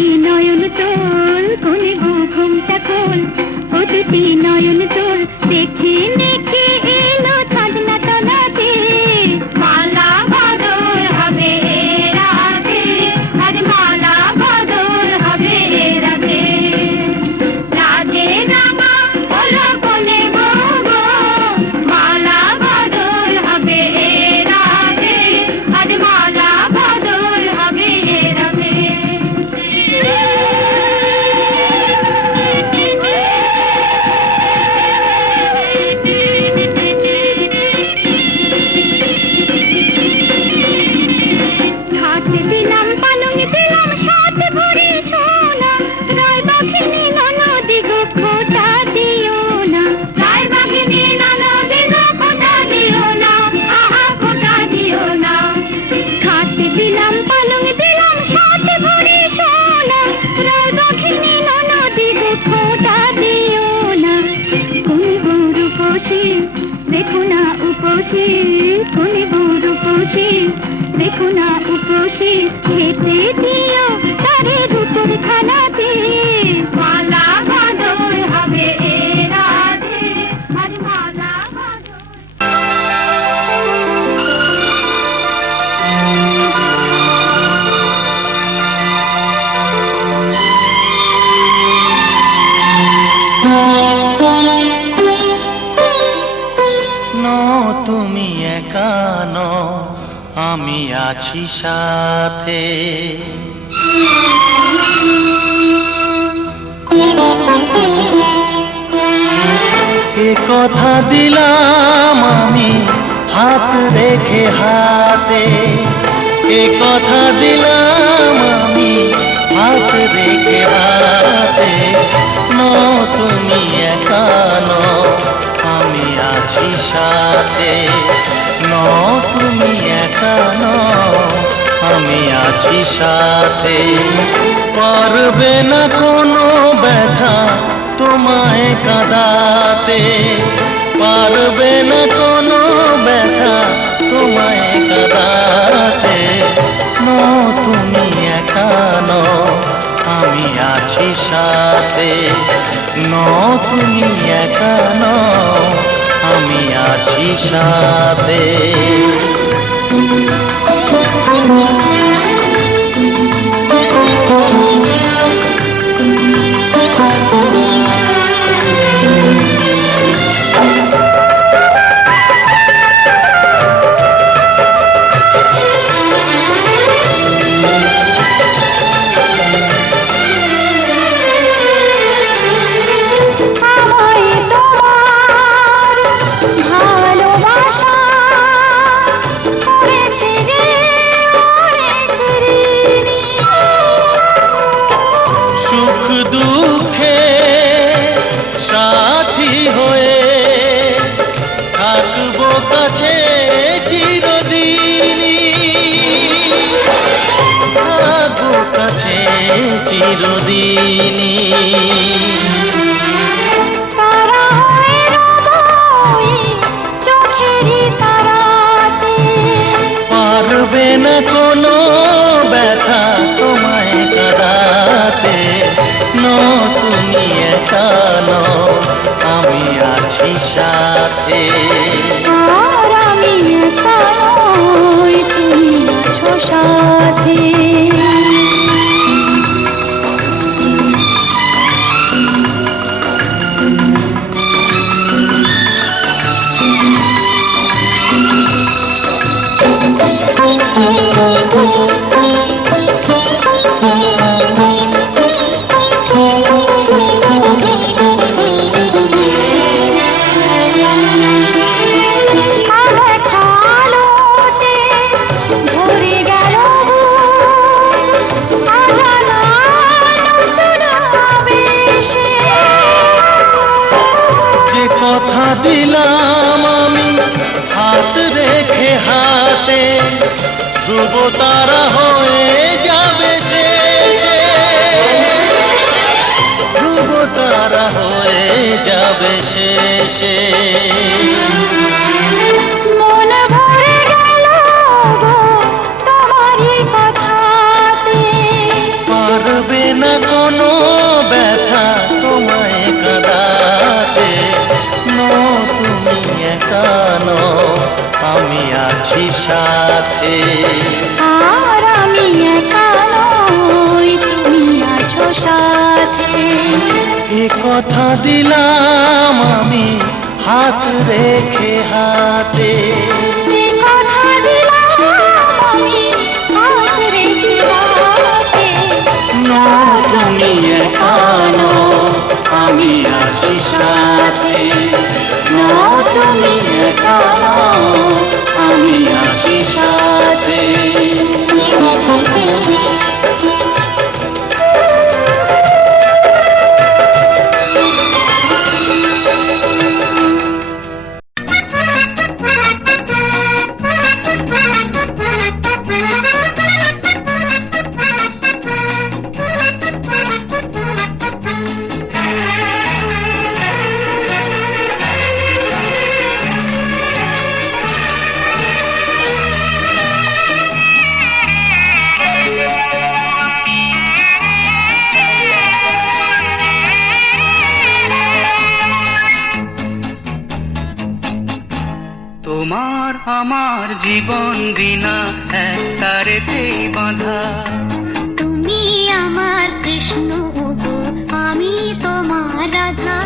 দুটি নয়ন তোর কোনে গো ঘুমটা খোল, ও দুটি নয়ন তোর দেখে দেখে এলো চাঁদনা তলাতে। মালা বদল হবে রাতে, আজ মালা বদল হবে রাতে। রাতে রাঙা হলো কোনে গো গো, মালা বদল হবে রাতে, আজ মালা বদল হবে রাতে। হাতে দিলাম পালং দিলাম সাথে ভরে সোনা, রায় বাঘিনী ননদি গো খোঁটা দিও না। রায় বাঘিনী ননদি গো খোঁটা দিও না, আহা খোঁটা দিও না। হাতে দিলাম পালং দিলাম সাথে ভরে সোনা, রায় বাঘিনী ননদি গো খোঁটা দিও না। কোন গৌর উপসী দেখো না উপসী, কোন গৌর উপসী দেখো না উপসী, খেতে দিও তারে রূপের খানাতে। মালা বদল হবে রাতে, আজ মালা বদল। তুমি একা নও, আমি আছি সাথে। এ কথা দিলাম আমি হাত রেখে হাতে, এ কথা দিলাম আমি হাত রেখে হাতে। তুমি একা নও, আমি আছি সাথে। তুমি একা নও, আমি আছি সাথে। পারবে না কোনো ব্যথা তোমায় কাঁদাতে, পারবে না কোনো ব্যথা তোমায় কাঁদাতে। তুমি একা নও, আমি আছি সাথে। তুমি একা নও, আমি আছি সাথে। কাছে চিরদিনই থাকবো, কাছে চিরদিনই। পারবে না কোনো ব্যথা তোমায় কাঁদাতে। তুমি একা নও, আমি আছি সাথে। আমি একা নই, তুমি আছো সাথে। কথা দিলাম আমি হাত রেখে হাতে, ধ্রুব তারা হয়ে যাবে শেষে, ধ্রুব তারা হয়ে যাবে শেষে। মন ভরে গেল তোমারই কথাতে, পারবে না কোনো ব্যথা তোমায় কাঁদাতে। নো তুমি একা নও, আমি আছি সাথে। আর আমি একা নই, তুমি আছো সাথে। এ কথা দিলাম আমি হাত রেখে হাতে। এ কথা দিলাম আমি হাত রেখে হাতে। না তুমি একা নও, আমি আছি সাথে। না তুমি একা নও, আমি আছি সাথে। তোমার আমার জীবন বিনা একটা রেতেই বাঁধা। তুমি আমার কৃষ্ণ গো, আমি তোমার রাধা।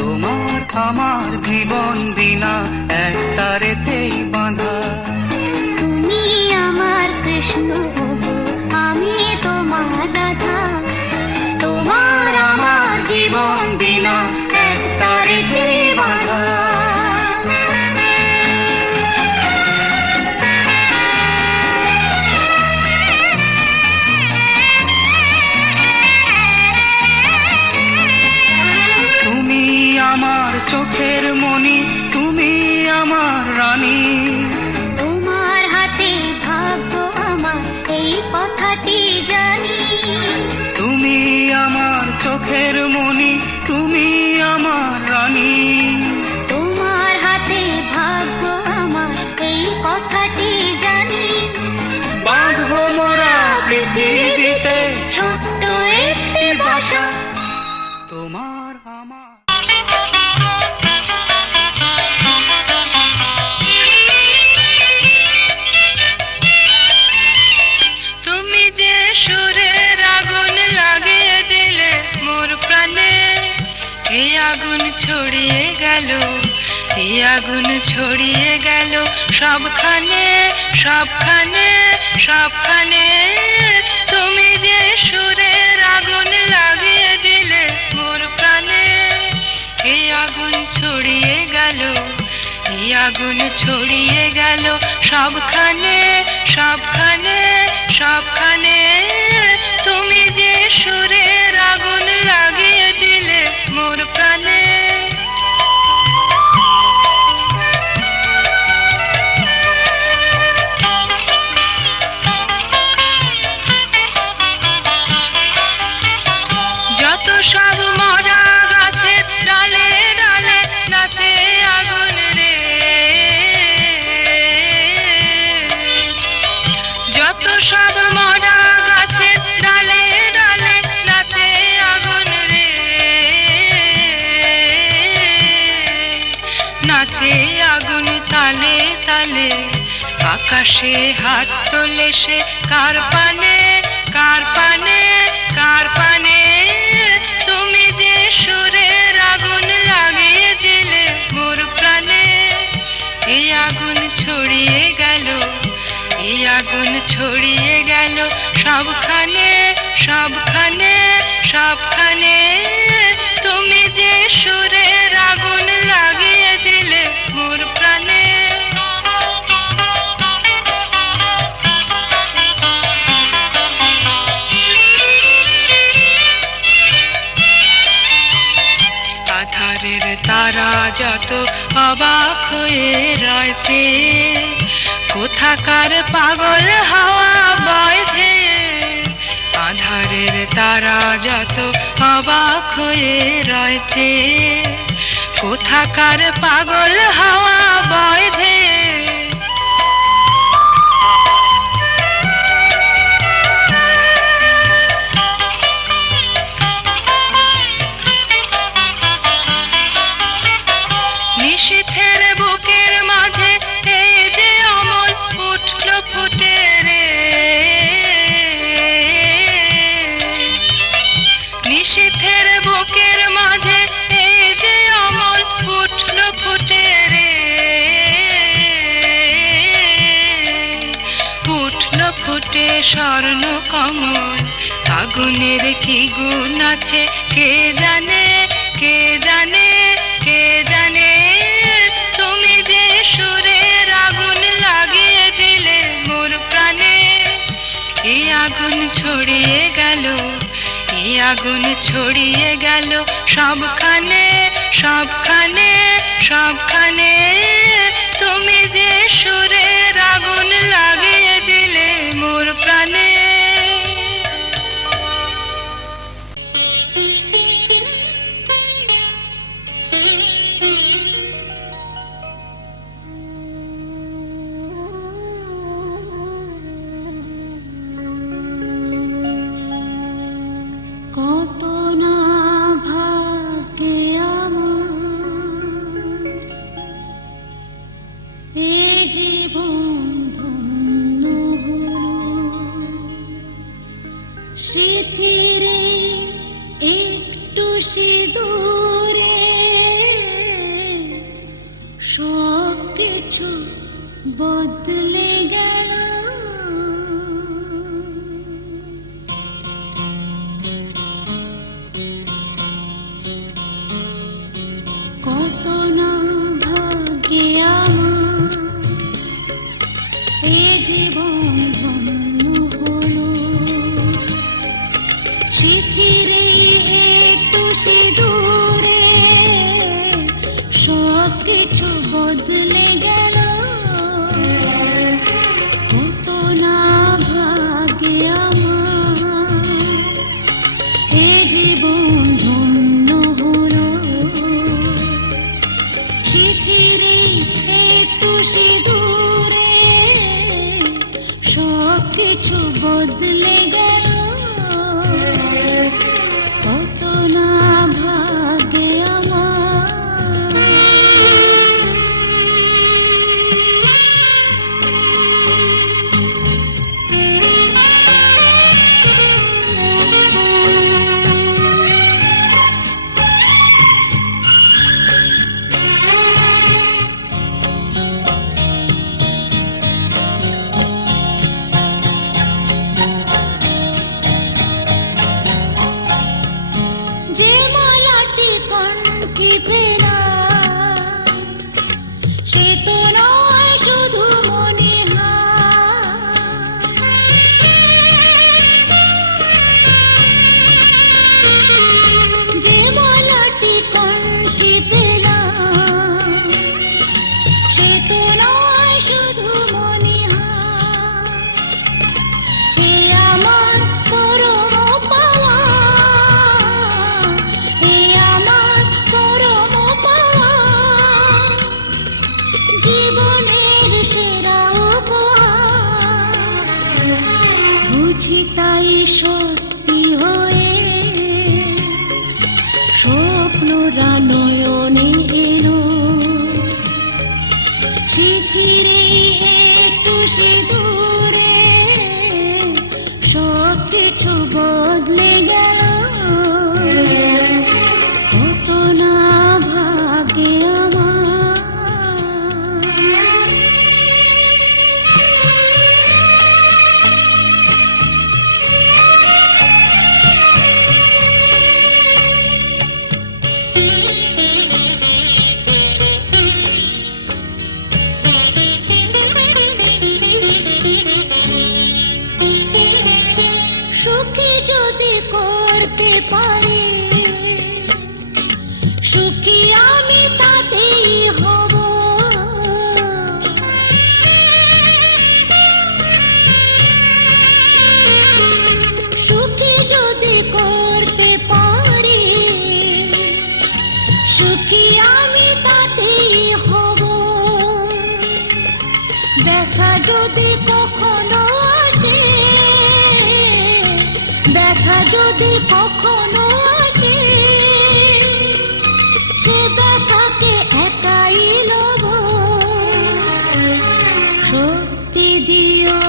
তোমার আমার জীবন বিনা একটা রেতেই বাঁধা। তুমি আমার কৃষ্ণ গো, আমি তোমার রাধা। তোমার আমার জীবন বিনা একটা রেতেই বাঁধা। তুমি আমার চোখের মণি, তুমি আমার রানী। তোমার হাতে ভাগ্য আমার, এই কথাটি জানি। তুমি আমার চোখের মণি, তুমি আমার রানী। তোমার হাতে ভাগ্য আমার, এই কথাটি জানি। বাঁধবো মোরা পৃথিবীতে ছোট্ট একটি বাসা। তোমার আমার। তুমি যে সুরের আগুন লাগিয়ে দিলে মোর প্রাণে, এই আগুন ছড়িয়ে গেল, এই আগুন ছড়িয়ে গেল সবখানে, সবখানে, সবখানে। তুমি যে সুরের আগুন লাগিয়ে দিলে মোর প্রাণে, এই আগুন ছড়িয়ে গেল, এই আগুন ছড়িয়ে গেল সবখানে, সবখানে, সবখানে। তুমি যে সুরের আগুন লাগিয়ে দিলে মোর প্রাণে। যত সব মরা গাছের ডালে ডালে নাচে আগুন রে, যত সব মরা গাছের ডালে ডালে নাচে আগুন রে, নাচে আগুন তালে তালে। আকাশে হাত তোলে সে কার পানে, কার পানে, কার পানে। তুমি যে সুরের আগুন লাগিয়ে দিলে মোর প্রাণে, এই আগুন ছড়িয়ে গেল, এই আগুন ছড়িয়ে গেল সবখানে, সবখানে, সবখানে। তুমি যে সুরের আগুন লাগিয়ে দিলে মোর প্রাণে। আধারের তারা যত অবাক হয়ে রয়েছে, কোথাকার পাগল হাওয়া বয় ধেয়ে। আধারের তারা যত অবাক হয়ে রয়েছে, কোথাকার পাগল হাওয়া বয় ধেয়ে। নিশীথের বুকের মাঝে এই যে অমল উঠলো ফুটে রে, উঠলো ফুটে স্বর্ণ কমল। আগুনের কি গুণ আছে কে জানে, কে জানে, কে জানে। তুমি যে সুরের আগুন লাগিয়ে দিলে মোর প্রাণে। এই আগুন ছড়িয়ে গেল, এই আগুন ছড়িয়ে গেল সবখানে, সবখানে, সবখানে। তুমি যে সুরের আগুন লাগিয়ে দিলে মোর প্রাণে। কত না ভাগ্যে আমার এ জীবন ধন্য হলো। স্মৃতির একটু সিঁদুরে সব কিছু বদলে গেল। কত না ভাগ্যে আমার এ জীবন ধন্য হলো। স্মৃতির একটু সিঁদুরে সব কিছু বদলে গেল। কত না ভাগ্যে আমার এ জীবন ধন্য হলো। স্মৃতির একটু সিঁদুরে সব কিছু বদলে গেল। কত না ভাগ্যে যে মালাটি কণ্ঠে ফেরা সে তো নয় শুধু মনিহার। যে মালাটি কণ্ঠে ফেরা সে তো নয় শুধু মনিহার। এ আমার পরম পাওয়া, এ আমার পরম পাওয়া। জীবনের সেরা উপহার বুঝি তাই সত্যি হয়ে স্বপ্নরা নয়নে এলো। স্মৃতির একটু সিঁদুরে সব কিছু বদলে গেল। কত না ভাগ্যে সুখী যদি করতে পারি, সুখী আমি তাতেই হব। সুখী যদি করতে পারি, সুখী আমি তাতেই হব। দেখা যদি কখনো আসে, দেখা যদি কখনো আসে, সে দেখাকে একাই লব। শক্তি দিও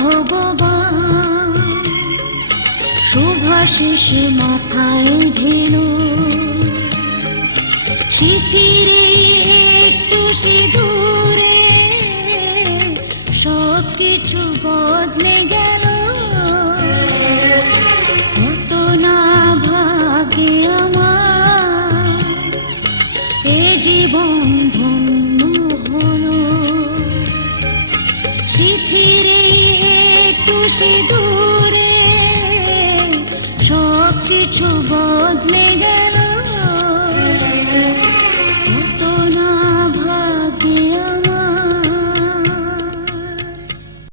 ভগবান, শুভ শেষে মাথায় ঢেলো স্মৃতির একটু সিঁদুরে সব কিছু বদলে গেল কত না ভাগে আমার এ জীবন ধন্য হলো স্মৃতির একটু সিঁদুরে সব কিছু বদলে গেল